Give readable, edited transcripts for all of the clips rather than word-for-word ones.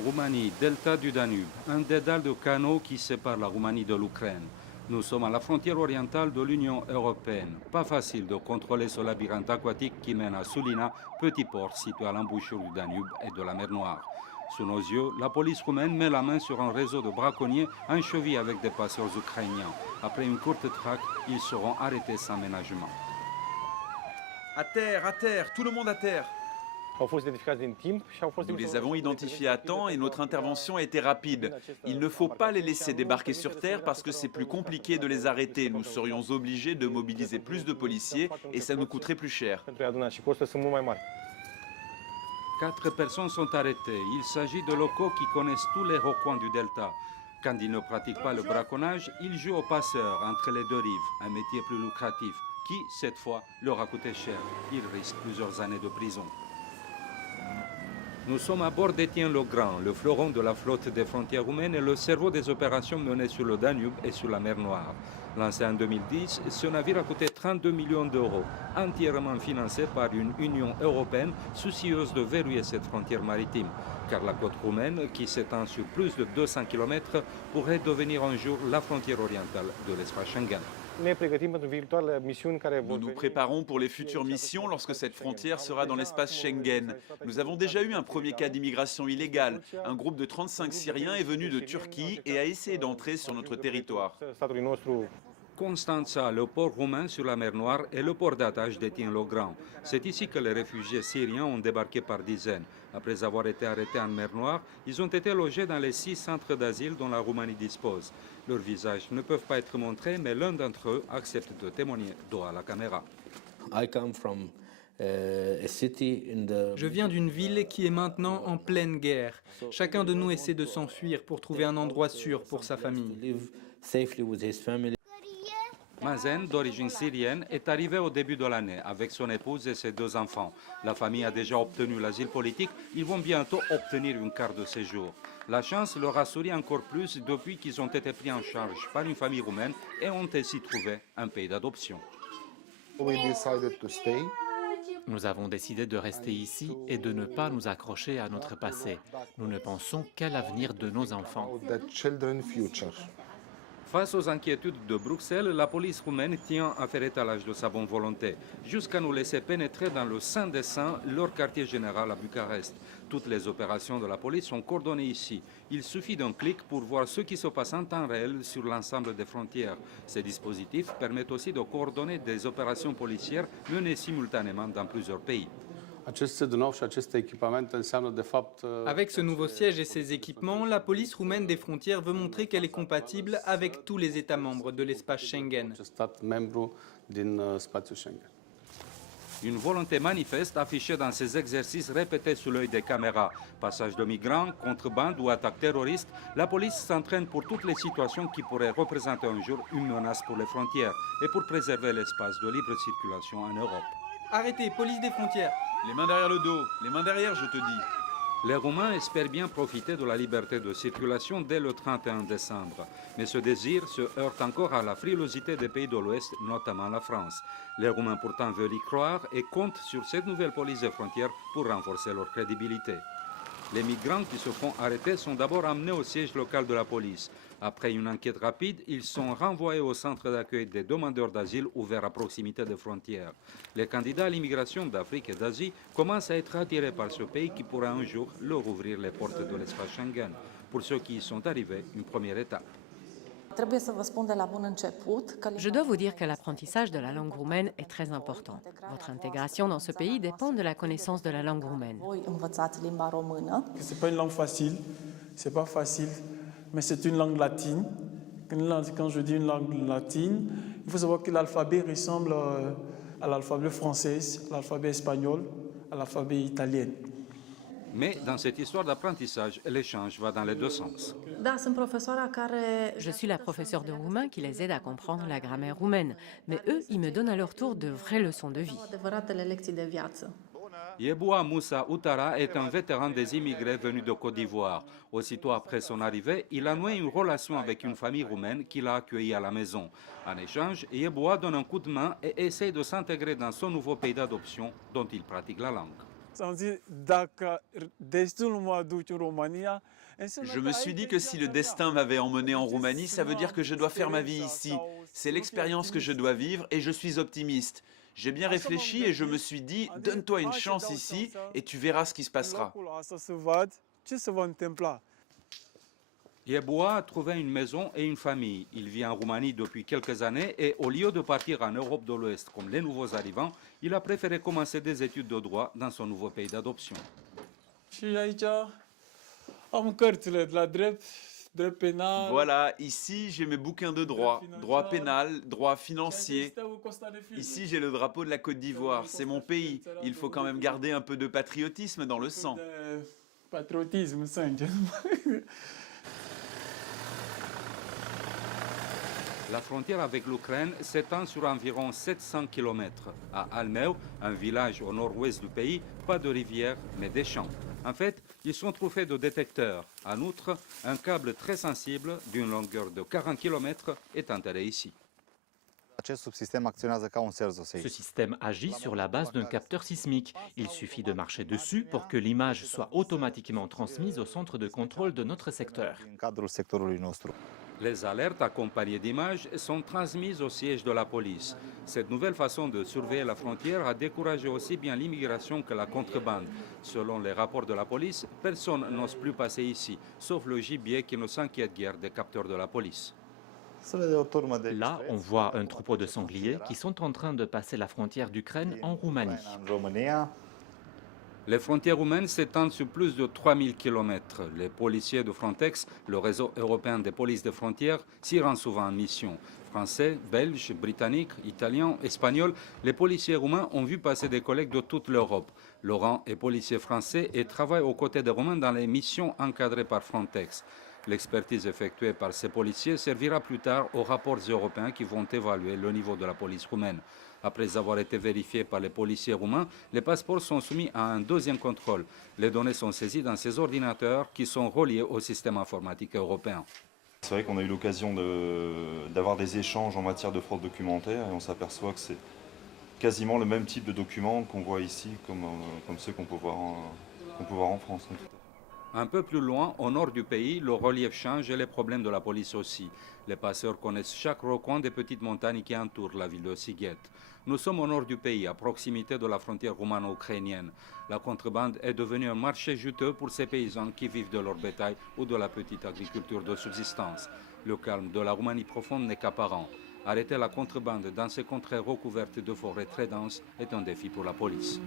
Roumanie, delta du Danube, un dédale de canaux qui sépare la Roumanie de l'Ukraine. Nous sommes à la frontière orientale de l'Union européenne. Pas facile de contrôler ce labyrinthe aquatique qui mène à Sulina, petit port situé à l'embouchure du Danube et de la mer Noire. Sous nos yeux, la police roumaine met la main sur un réseau de braconniers enchevés avec des passeurs ukrainiens. Après une courte traque, ils seront arrêtés sans ménagement. À terre, tout le monde à terre. Nous les avons identifiés à temps et notre intervention a été rapide. Il ne faut pas les laisser débarquer sur terre parce que c'est plus compliqué de les arrêter. Nous serions obligés de mobiliser plus de policiers et ça nous coûterait plus cher. 4 personnes sont arrêtées. Il s'agit de locaux qui connaissent tous les recoins du delta. Quand ils ne pratiquent pas le braconnage, ils jouent au passeur entre les deux rives, un métier plus lucratif qui, cette fois, leur a coûté cher. Ils risquent plusieurs années de prison. Nous sommes à bord d'Étienne le Grand, le fleuron de la flotte des frontières roumaines et le cerveau des opérations menées sur le Danube et sur la mer Noire. Lancé en 2010, ce navire a coûté 32 millions d'euros, entièrement financé par une Union européenne soucieuse de verrouiller cette frontière maritime. Car la côte roumaine, qui s'étend sur plus de 200 km, pourrait devenir un jour la frontière orientale de l'espace Schengen. Nous nous préparons pour les futures missions lorsque cette frontière sera dans l'espace Schengen. Nous avons déjà eu un premier cas d'immigration illégale. Un groupe de 35 Syriens est venu de Turquie et a essayé d'entrer sur notre territoire. Constanța, le port roumain sur la mer Noire, est le port d'attache d'Étienne le Grand. C'est ici que les réfugiés syriens ont débarqué par dizaines. Après avoir été arrêtés en mer Noire, ils ont été logés dans les 6 centres d'asile dont la Roumanie dispose. Leurs visages ne peuvent pas être montrés, mais l'un d'entre eux accepte de témoigner dos à la caméra. Je viens d'une ville qui est maintenant en pleine guerre. Chacun de nous essaie de s'enfuir pour trouver un endroit sûr pour sa famille. Mazen, d'origine syrienne, est arrivé au début de l'année avec son épouse et ses 2 enfants. La famille a déjà obtenu l'asile politique, ils vont bientôt obtenir une carte de séjour. La chance leur a souri encore plus depuis qu'ils ont été pris en charge par une famille roumaine et ont ainsi trouvé un pays d'adoption. Nous avons décidé de rester ici et de ne pas nous accrocher à notre passé. Nous ne pensons qu'à l'avenir de nos enfants. Face aux inquiétudes de Bruxelles, la police roumaine tient à faire étalage de sa bonne volonté, jusqu'à nous laisser pénétrer dans le sein des saints, leur quartier général à Bucarest. Toutes les opérations de la police sont coordonnées ici. Il suffit d'un clic pour voir ce qui se passe en temps réel sur l'ensemble des frontières. Ces dispositifs permettent aussi de coordonner des opérations policières menées simultanément dans plusieurs pays. Avec ce nouveau siège et ces équipements, la police roumaine des frontières veut montrer qu'elle est compatible avec tous les États membres de l'espace Schengen. Une volonté manifeste affichée dans ces exercices répétés sous l'œil des caméras. Passage de migrants, contrebande ou attaques terroristes, la police s'entraîne pour toutes les situations qui pourraient représenter un jour une menace pour les frontières et pour préserver l'espace de libre circulation en Europe. Arrêtez, police des frontières! Les mains derrière le dos, les mains derrière, je te dis. Les Roumains espèrent bien profiter de la liberté de circulation dès le 31 décembre. Mais ce désir se heurte encore à la frilosité des pays de l'Ouest, notamment la France. Les Roumains pourtant veulent y croire et comptent sur cette nouvelle police des frontières pour renforcer leur crédibilité. Les migrants qui se font arrêter sont d'abord amenés au siège local de la police. Après une enquête rapide, ils sont renvoyés au centre d'accueil des demandeurs d'asile ouvert à proximité des frontières. Les candidats à l'immigration d'Afrique et d'Asie commencent à être attirés par ce pays qui pourra un jour leur ouvrir les portes de l'espace Schengen. Pour ceux qui y sont arrivés, une première étape. Je dois vous dire que l'apprentissage de la langue roumaine est très important. Votre intégration dans ce pays dépend de la connaissance de la langue roumaine. C'est pas une langue facile, c'est pas facile, mais c'est une langue latine. Quand je dis une langue latine, il faut savoir que l'alphabet ressemble à l'alphabet français, à l'alphabet espagnol, à l'alphabet italien. Mais dans cette histoire d'apprentissage, l'échange va dans les deux sens. Je suis la professeure de roumain qui les aide à comprendre la grammaire roumaine. Mais eux, ils me donnent à leur tour de vraies leçons de vie. Yeboah Moussa Outara est un vétéran des immigrés venus de Côte d'Ivoire. Aussitôt après son arrivée, il a noué une relation avec une famille roumaine qui l'a accueilli à la maison. En échange, Yeboah donne un coup de main et essaie de s'intégrer dans son nouveau pays d'adoption dont il pratique la langue. Je me suis dit que si le destin m'avait emmené en Roumanie, ça veut dire que je dois faire ma vie ici. C'est l'expérience que je dois vivre et je suis optimiste. J'ai bien réfléchi et je me suis dit, donne-toi une chance ici et tu verras ce qui se passera. Yeboah a trouvé une maison et une famille. Il vit en Roumanie depuis quelques années et au lieu de partir en Europe de l'Ouest comme les nouveaux arrivants, il a préféré commencer des études de droit dans son nouveau pays d'adoption. Voilà, ici j'ai mes bouquins de droit, droit pénal, droit financier. Ici j'ai le drapeau de la Côte d'Ivoire, c'est mon pays. Il faut quand même garder un peu de patriotisme dans le sang. La frontière avec l'Ukraine s'étend sur environ 700 km. À Almeu, un village au nord-ouest du pays, pas de rivière, mais des champs. En fait, ils sont truffés de détecteurs. En outre, un câble très sensible, d'une longueur de 40 km, est enterré ici. Ce système agit sur la base d'un capteur sismique. Il suffit de marcher dessus pour que l'image soit automatiquement transmise au centre de contrôle de notre secteur. Les alertes accompagnées d'images sont transmises au siège de la police. Cette nouvelle façon de surveiller la frontière a découragé aussi bien l'immigration que la contrebande. Selon les rapports de la police, personne n'ose plus passer ici, sauf le gibier qui ne s'inquiète guère des capteurs de la police. Là, on voit un troupeau de sangliers qui sont en train de passer la frontière d'Ukraine en Roumanie. Les frontières roumaines s'étendent sur plus de 3000 km. Les policiers de Frontex, le réseau européen des polices des frontières, s'y rendent souvent en mission. Français, Belges, Britanniques, Italiens, Espagnols, les policiers roumains ont vu passer des collègues de toute l'Europe. Laurent est policier français et travaille aux côtés des Roumains dans les missions encadrées par Frontex. L'expertise effectuée par ces policiers servira plus tard aux rapports européens qui vont évaluer le niveau de la police roumaine. Après avoir été vérifiés par les policiers roumains, les passeports sont soumis à un deuxième contrôle. Les données sont saisies dans ces ordinateurs qui sont reliés au système informatique européen. C'est vrai qu'on a eu l'occasion d'avoir des échanges en matière de fraude documentaire et on s'aperçoit que c'est quasiment le même type de documents qu'on voit ici comme ceux qu'on peut voir en France. Un peu plus loin, au nord du pays, le relief change et les problèmes de la police aussi. Les passeurs connaissent chaque recoin des petites montagnes qui entourent la ville de Sighet. Nous sommes au nord du pays, à proximité de la frontière roumano-ukrainienne. La contrebande est devenue un marché juteux pour ces paysans qui vivent de leur bétail ou de la petite agriculture de subsistance. Le calme de la Roumanie profonde n'est qu'apparent. Arrêter la contrebande dans ces contrées recouvertes de forêts très denses est un défi pour la police.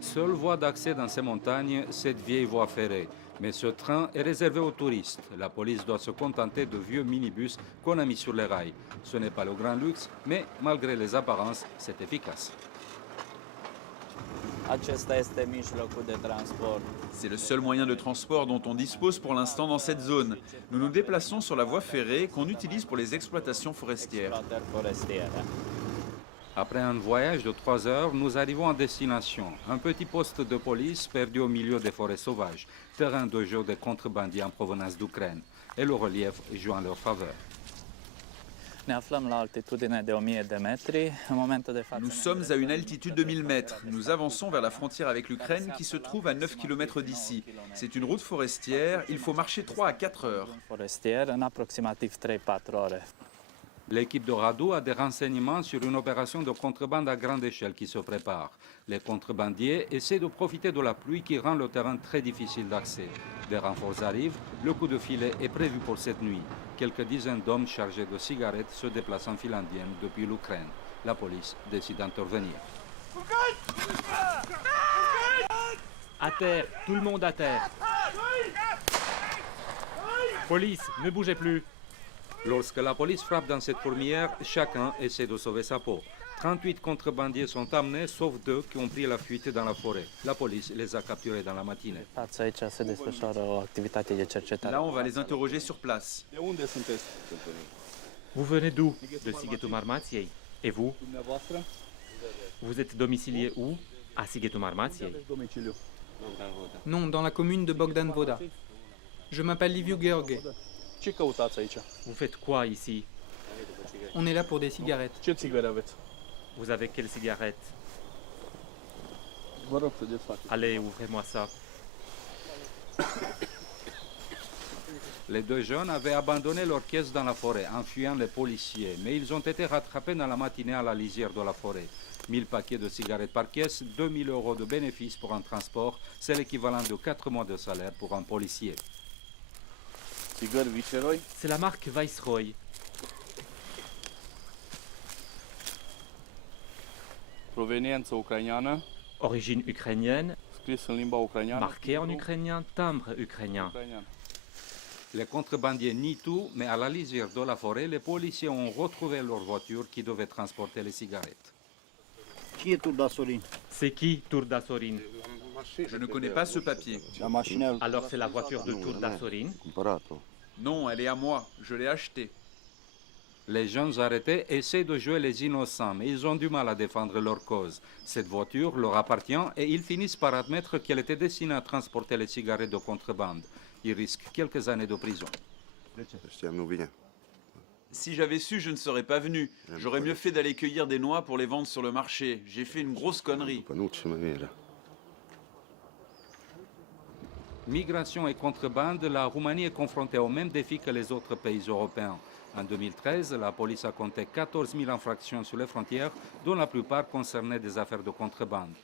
Seule voie d'accès dans ces montagnes, cette vieille voie ferrée. Mais ce train est réservé aux touristes. La police doit se contenter de vieux minibus qu'on a mis sur les rails. Ce n'est pas le grand luxe, mais malgré les apparences, c'est efficace. C'est le seul moyen de transport dont on dispose pour l'instant dans cette zone. Nous nous déplaçons sur la voie ferrée qu'on utilise pour les exploitations forestières. Après un voyage de 3 heures, nous arrivons à destination. Un petit poste de police perdu au milieu des forêts sauvages, terrain de jeu des contrebandiers en provenance d'Ukraine. Et le relief joue en leur faveur. Nous sommes à une altitude de 1000 mètres. Nous avançons vers la frontière avec l'Ukraine qui se trouve à 9 km d'ici. C'est une route forestière, il faut marcher 3 à 4 heures. L'équipe de Radu a des renseignements sur une opération de contrebande à grande échelle qui se prépare. Les contrebandiers essaient de profiter de la pluie qui rend le terrain très difficile d'accès. Des renforts arrivent, le coup de filet est prévu pour cette nuit. Quelques dizaines d'hommes chargés de cigarettes se déplacent en file indienne depuis l'Ukraine. La police décide d'intervenir. À terre, tout le monde à terre. Police, ne bougez plus. Lorsque la police frappe dans cette fourmilière, chacun essaie de sauver sa peau. 38 contrebandiers sont amenés, sauf 2 qui ont pris la fuite dans la forêt. La police les a capturés dans la matinée. Là, on va les interroger sur place. Vous venez d'où? De Sighetul Marmației. Et vous? Vous êtes domicilié où? À Sighetul Marmației. Non, dans la commune de Bogdan Voda. Je m'appelle Liviu Gheorghe. Vous faites quoi ici? On est là pour des cigarettes. Vous avez quelle cigarette? Allez, ouvrez-moi ça. Les deux jeunes avaient abandonné leur caisse dans la forêt en fuyant les policiers, mais ils ont été rattrapés dans la matinée à la lisière de la forêt. 1000 paquets de cigarettes par caisse, 2000 € de bénéfices pour un transport, c'est l'équivalent de 4 mois de salaire pour un policier. C'est la marque Viceroy. Origine ukrainienne, marqué en ukrainien, timbre ukrainien. Les contrebandiers nient tout, mais à la lisière de la forêt, les policiers ont retrouvé leur voiture qui devait transporter les cigarettes. C'est qui Turda Sorin? Je ne connais pas ce papier. Alors c'est la voiture de Turda Sorin? Non, elle est à moi. Je l'ai achetée. Les jeunes arrêtés essaient de jouer les innocents, mais ils ont du mal à défendre leur cause. Cette voiture leur appartient et ils finissent par admettre qu'elle était destinée à transporter les cigarettes de contrebande. Ils risquent quelques années de prison. Si j'avais su, je ne serais pas venu. J'aurais mieux fait d'aller cueillir des noix pour les vendre sur le marché. J'ai fait une grosse connerie. Migration et contrebande, la Roumanie est confrontée au même défi que les autres pays européens. En 2013, la police a compté 14 000 infractions sur les frontières, dont la plupart concernaient des affaires de contrebande.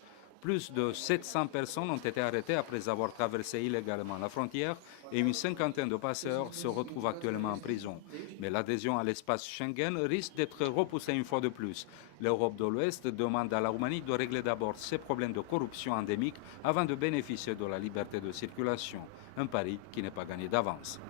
Plus de 700 personnes ont été arrêtées après avoir traversé illégalement la frontière et une cinquantaine de passeurs se retrouvent actuellement en prison. Mais l'adhésion à l'espace Schengen risque d'être repoussée une fois de plus. L'Europe de l'Ouest demande à la Roumanie de régler d'abord ses problèmes de corruption endémique avant de bénéficier de la liberté de circulation. Un pari qui n'est pas gagné d'avance.